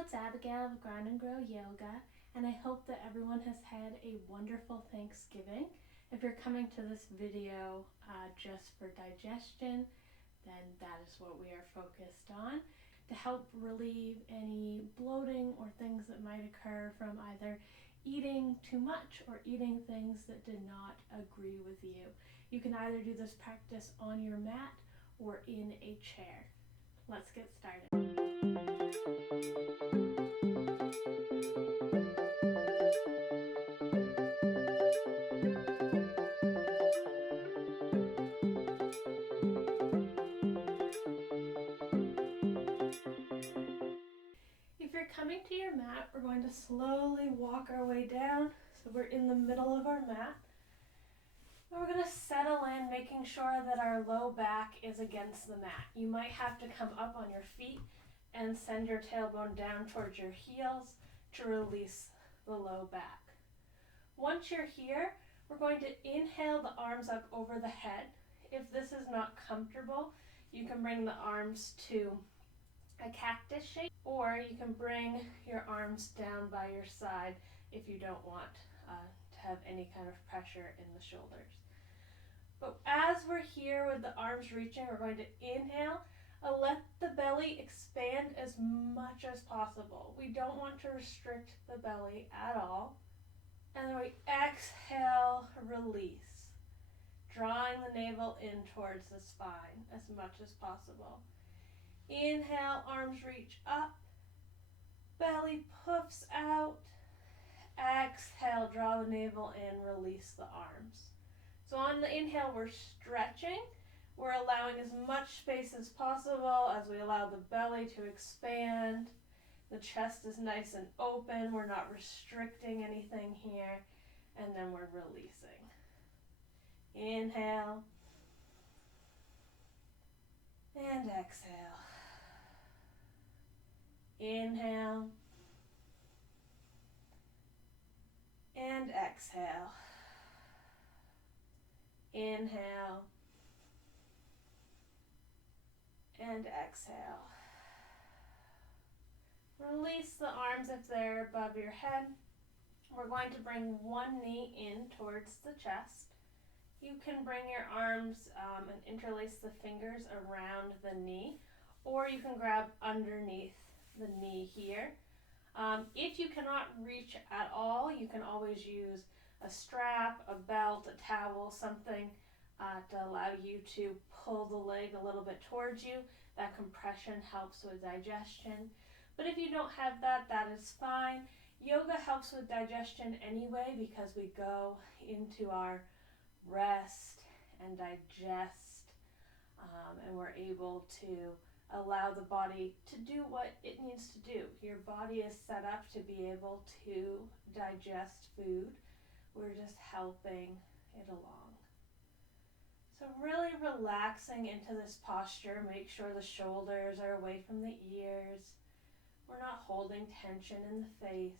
Hello, it's Abigail of Grind and Grow Yoga, and I hope that everyone has had a wonderful Thanksgiving. If you're coming to this video just for digestion, then that is what we are focused on, to help relieve any bloating or things that might occur from either eating too much or eating things that did not agree with you. You can either do this practice on your mat or in a chair. Let's get started. If you're coming to your mat, we're going to slowly walk our way down. So we're in the middle of our mat. And we're going to settle in, making sure that our low back is against the mat. You might have to come up on your feet and send your tailbone down towards your heels to release the low back. Once you're here, we're going to inhale the arms up over the head. If this is not comfortable, you can bring the arms to a cactus shape, or you can bring your arms down by your side if you don't want to have any kind of pressure in the shoulders. But as we're here with the arms reaching, we're going to inhale, let the belly expand as much as possible. We don't want to restrict the belly at all. And then we exhale, release, drawing the navel in towards the spine as much as possible. Inhale, arms reach up, belly puffs out. Exhale, draw the navel in, release the arms. So on the inhale, we're stretching. We're allowing as much space as possible as we allow the belly to expand. The chest is nice and open. We're not restricting anything here. And then we're releasing. Inhale. And exhale. Inhale. And exhale. Inhale. And exhale. Release the arms if they're above your head. We're going to bring one knee in towards the chest. You can bring your arms and interlace the fingers around the knee, or you can grab underneath the knee here. If you cannot reach at all, you can always use a strap, a belt, a towel, something to allow you to pull the leg a little bit towards you. That compression helps with digestion. But if you don't have that, that is fine. Yoga helps with digestion anyway because we go into our rest and digest, and we're able to allow the body to do what it needs to do. Your body is set up to be able to digest food. We're just helping it along. So really relaxing into this posture. Make sure the shoulders are away from the ears. We're not holding tension in the face.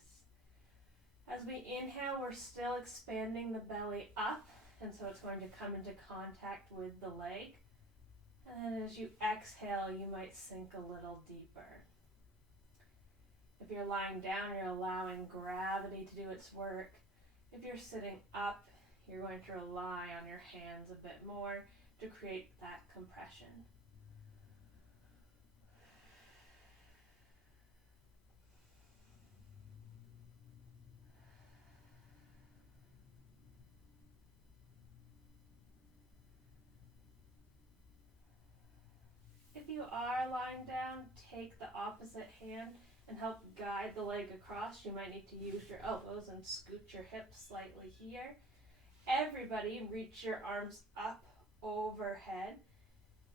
As we inhale, we're still expanding the belly up, and so it's going to come into contact with the leg. And then as you exhale, you might sink a little deeper. If you're lying down, you're allowing gravity to do its work. If you're sitting up, you're going to rely on your hands a bit more to create that compression. If you are lying down, take the opposite hand and help guide the leg across. You might need to use your elbows and scoot your hips slightly here. Everybody reach your arms up overhead.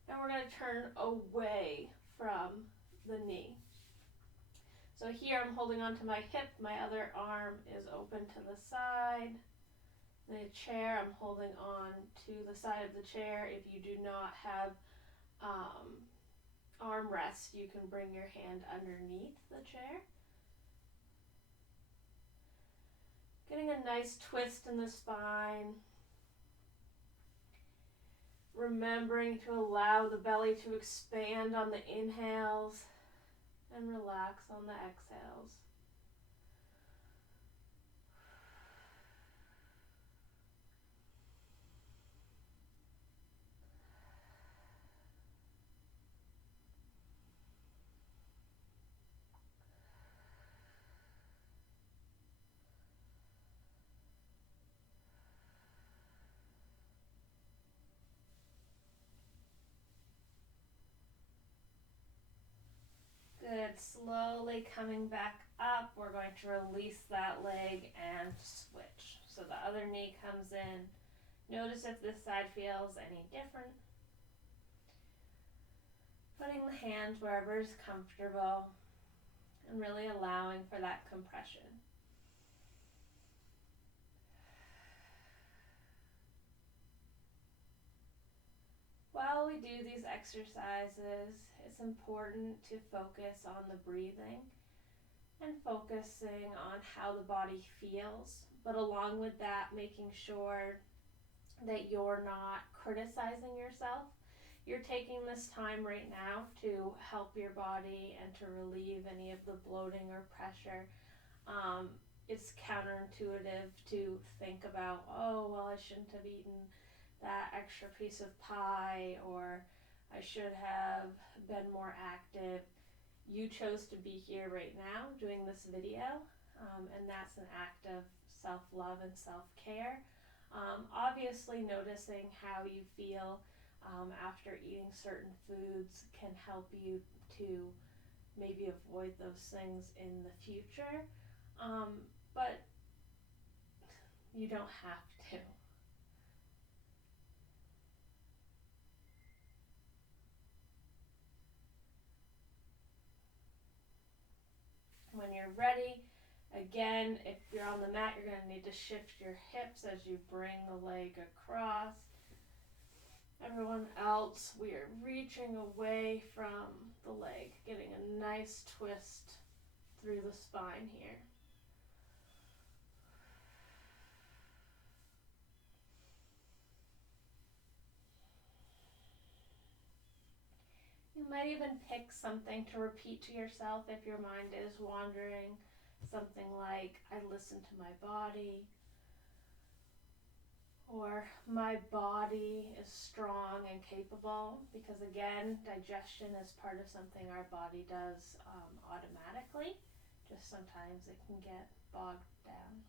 And we're going to turn away from the knee. So here I'm holding onto my hip. My other arm is open to the side. The chair, I'm holding on to the side of the chair. If you do not have armrest, you can bring your hand underneath the chair. Getting a nice twist in the spine. Remembering to allow the belly to expand on the inhales and relax on the exhales. Good. Slowly coming back up, we're going to release that leg and switch. So the other knee comes in. Notice if this side feels any different. Putting the hands wherever is comfortable and really allowing for that compression. While we do these exercises, it's important to focus on the breathing and focusing on how the body feels, but along with that, making sure that you're not criticizing yourself. You're taking this time right now to help your body and to relieve any of the bloating or pressure. It's counterintuitive to think about, oh, well, I shouldn't have eaten that extra piece of pie, or I should have been more active. You chose to be here right now doing this video, and that's an act of self-love and self-care. Obviously, noticing how you feel after eating certain foods can help you to maybe avoid those things in the future, but you don't have to. When you're ready, again, if you're on the mat, you're going to need to shift your hips as you bring the leg across. Everyone else, we are reaching away from the leg, getting a nice twist through the spine here. You might even pick something to repeat to yourself if your mind is wandering. Something like, I listen to my body, or my body is strong and capable, because again, digestion is part of something our body does automatically. Just sometimes it can get bogged down.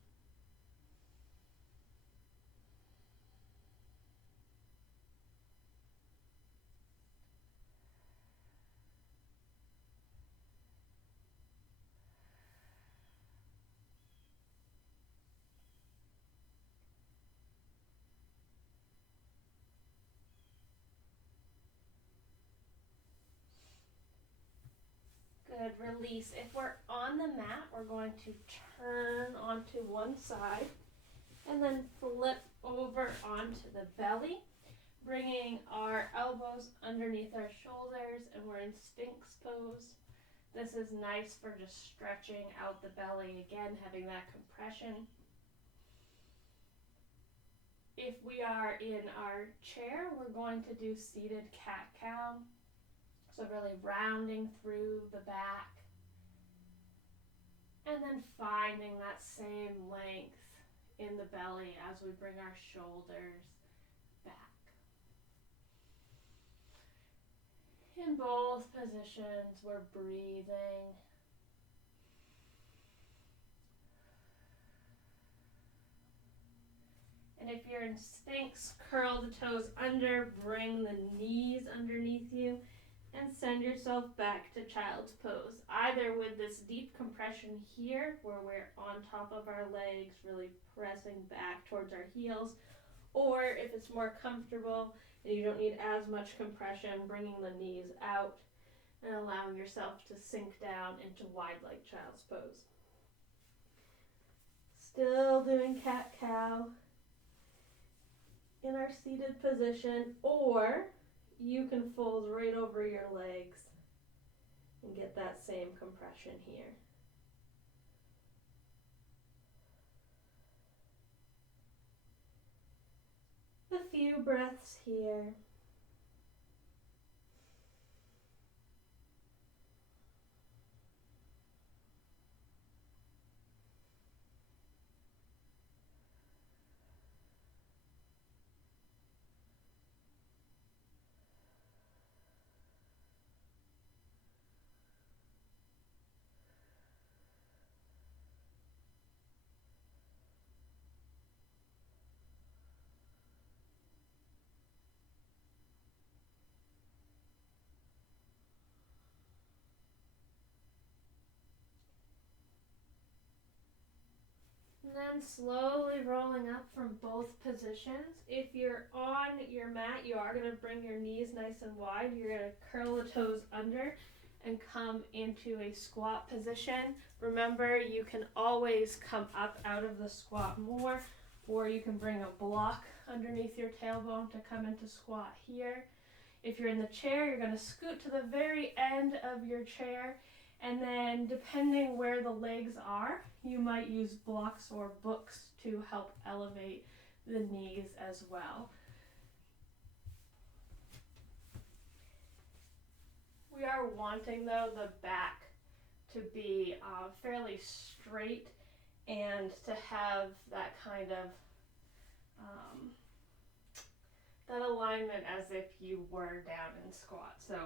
Good, release. If we're on the mat, we're going to turn onto one side and then flip over onto the belly, bringing our elbows underneath our shoulders, and we're in Sphinx pose. This is nice for just stretching out the belly, again, having that compression. If we are in our chair, we're going to do seated cat-cow. So really rounding through the back, and then finding that same length in the belly as we bring our shoulders back. In both positions, we're breathing. And if you're in Sphinx, curl the toes under, bring the knees underneath you, and send yourself back to child's pose, either with this deep compression here, where we're on top of our legs, really pressing back towards our heels, or if it's more comfortable and you don't need as much compression, bringing the knees out and allowing yourself to sink down into wide-leg child's pose. Still doing cat-cow in our seated position, or you can fold right over your legs and get that same compression here. A few breaths here. then slowly rolling up from both positions. If you're on your mat, you are going to bring your knees nice and wide. You're going to curl the toes under and come into a squat position. Remember, you can always come up out of the squat more, or you can bring a block underneath your tailbone to come into squat here. If you're in the chair, you're going to scoot to the very end of your chair, and then depending where the legs are, you might use blocks or books to help elevate the knees as well. We are wanting, though, the back to be fairly straight and to have that kind of that alignment as if you were down in squat. So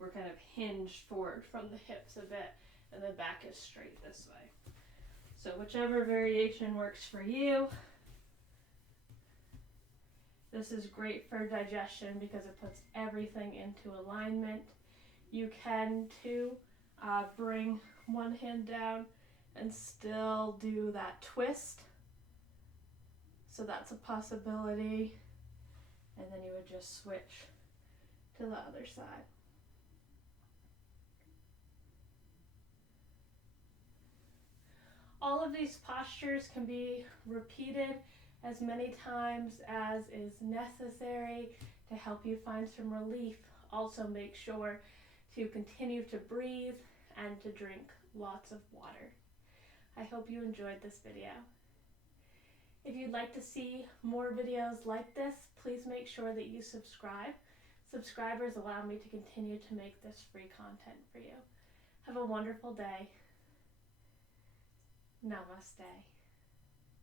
we're kind of hinged forward from the hips a bit, and the back is straight this way. So whichever variation works for you. This is great for digestion because it puts everything into alignment. You can too bring one hand down and still do that twist. So that's a possibility. And then you would just switch to the other side. All of these postures can be repeated as many times as is necessary to help you find some relief. Also make sure to continue to breathe and to drink lots of water. I hope you enjoyed this video. If you'd like to see more videos like this, please make sure that you subscribe. Subscribers allow me to continue to make this free content for you. Have a wonderful day. Namaste.